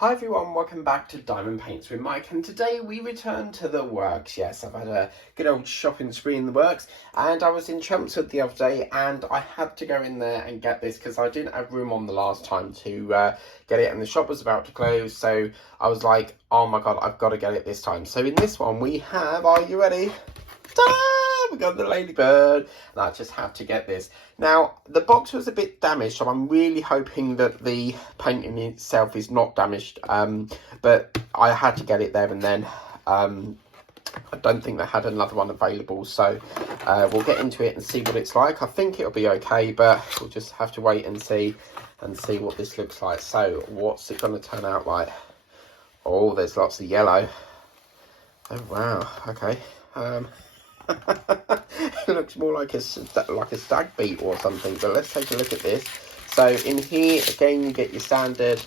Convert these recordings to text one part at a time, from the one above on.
Hi everyone, welcome back to Diamond Paints with Mike, and today we return to the works. Yes, I've had a good old shopping spree in the works, and I was in Chelmsford the other day and I had to go in there and get this because I didn't have room on the last time to get it, and the shop was about to close, so I was like, oh my god, I've got to get it this time. So in this one we have, are you ready? Ta-da! We got the ladybird, and I just had to get this. Now, the box was a bit damaged, so I'm really hoping that the painting itself is not damaged, but I had to get it there and then. I don't think they had another one available, so we'll get into it and see what it's like. I think it'll be okay, but we'll just have to wait and see what this looks like. So, what's it going to turn out like? Oh, there's lots of yellow. Oh, wow, okay. It looks more like a stag beet or something, but let's take a look at this. So in here again you get your standard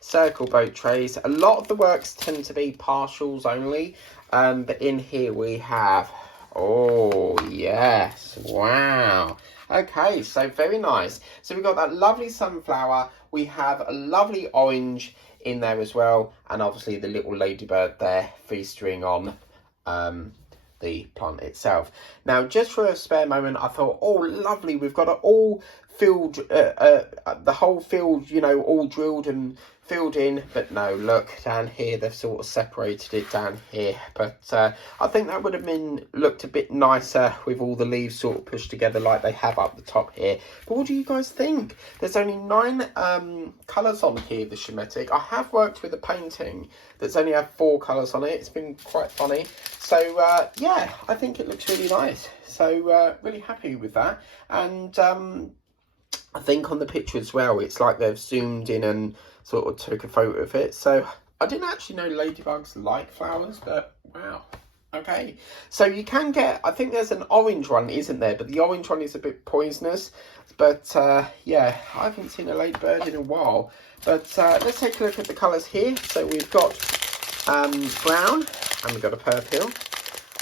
circle boat trays. A lot of the works tend to be partials only, but in here we have, oh yes, wow, okay, so very nice. So we've got that lovely sunflower, we have a lovely orange in there as well, and obviously the little ladybird there feasting on the plant itself. Now, just for a spare moment, I thought, oh, lovely, we've got it all filled, the whole field, you know, all drilled and filled in, but no, look, down here, they've sort of separated it down here, but I think that would have looked a bit nicer with all the leaves sort of pushed together like they have up the top here. But what do you guys think? There's only 9 colours on here, the Shematic. I have worked with a painting that's only had 4 colours on it. It's been quite funny. So, yeah, I think it looks really nice. So, really happy with that. And I think on the picture as well, it's like they've zoomed in and sort of took a photo of it. So I didn't actually know ladybugs like flowers, but wow. Okay, so you can get, I think there's an orange one, isn't there? But the orange one is a bit poisonous. But yeah, I haven't seen a ladybird in a while. But let's take a look at the colours here. So we've got brown, and we've got a purple,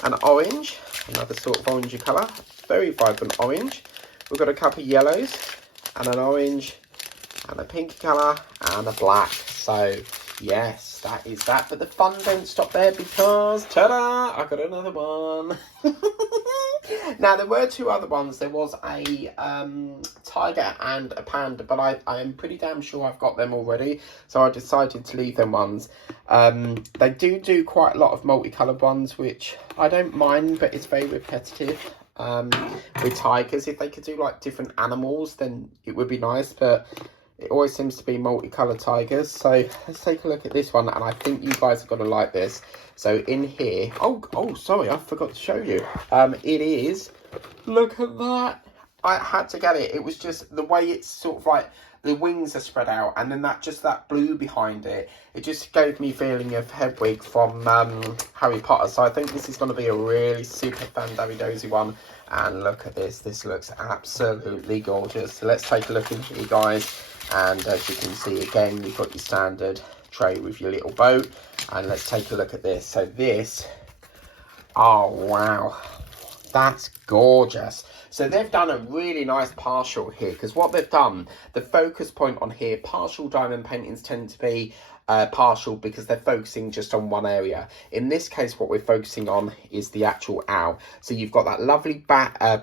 an orange, another sort of orangey colour, very vibrant orange. We've got a couple of yellows, and an orange, and a pink colour, and a black. So yes, that is that. But the fun don't stop there, because ta-da, I got another one. Now, there were 2 other ones. There was a tiger and a panda, but I am pretty damn sure I've got them already, so I decided to leave them ones. They do quite a lot of multicoloured ones, which I don't mind, but it's very repetitive. With tigers, if they could do like different animals, then it would be nice, but it always seems to be multicolored tigers. So let's take a look at this one, and I think you guys are going to like this. So in here, oh sorry, I forgot to show you. It is, look at that. I had to get it. It was just the way it's sort of like the wings are spread out, and then that blue behind it. It just gave me a feeling of Hedwig from Harry Potter. So I think this is going to be a really super fandaby-dozy one. And look at this. This looks absolutely gorgeous. So let's take a look in here, guys. And as you can see, again, you've got your standard tray with your little boat. And let's take a look at this. So this, oh wow, that's gorgeous. So they've done a really nice partial here, because what they've done, the focus point on here, partial diamond paintings tend to be partial because they're focusing just on one area. In this case, what we're focusing on is the actual owl. So you've got that lovely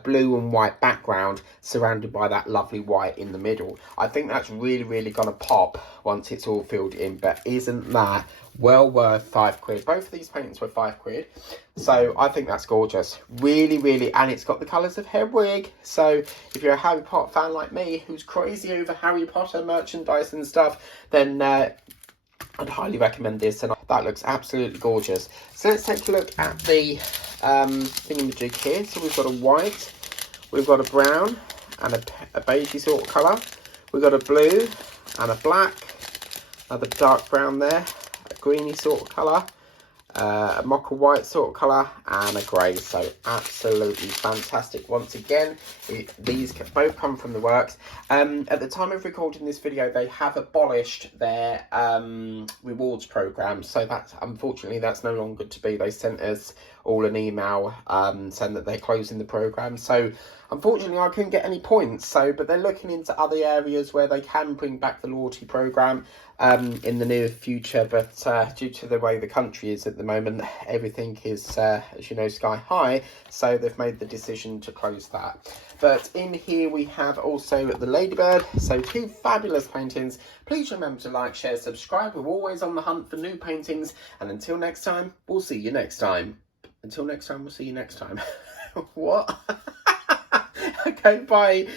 blue and white background surrounded by that lovely white in the middle. I think that's really going to pop once it's all filled in, but isn't that well worth £5? Both of these paintings were £5, so I think that's gorgeous. Really, and it's got the colours of Hedwig. So if you're a Harry Potter fan like me, who's crazy over Harry Potter merchandise and stuff, then I'd highly recommend this, and that looks absolutely gorgeous. So let's take a look at the thingamajig here. So we've got a white, we've got a brown, and a beigey sort of colour. We've got a blue and a black, another dark brown there, a greeny sort of colour, a mocha white sort of colour, and a grey. So absolutely fantastic. Once again, these both come from the works. At the time of recording this video, they have abolished their rewards program, so that's unfortunately that's no longer to be. They sent us all an email saying that they're closing the programme. So unfortunately I couldn't get any points. But they're looking into other areas where they can bring back the loyalty programme in the near future. But due to the way the country is at the moment, everything is, as you know, sky high. So they've made the decision to close that. But in here we have also the Ladybird. So 2 fabulous paintings. Please remember to like, share, subscribe. We're always on the hunt for new paintings. And until next time, we'll see you next time. Until next time, we'll see you next time. What? Okay, bye.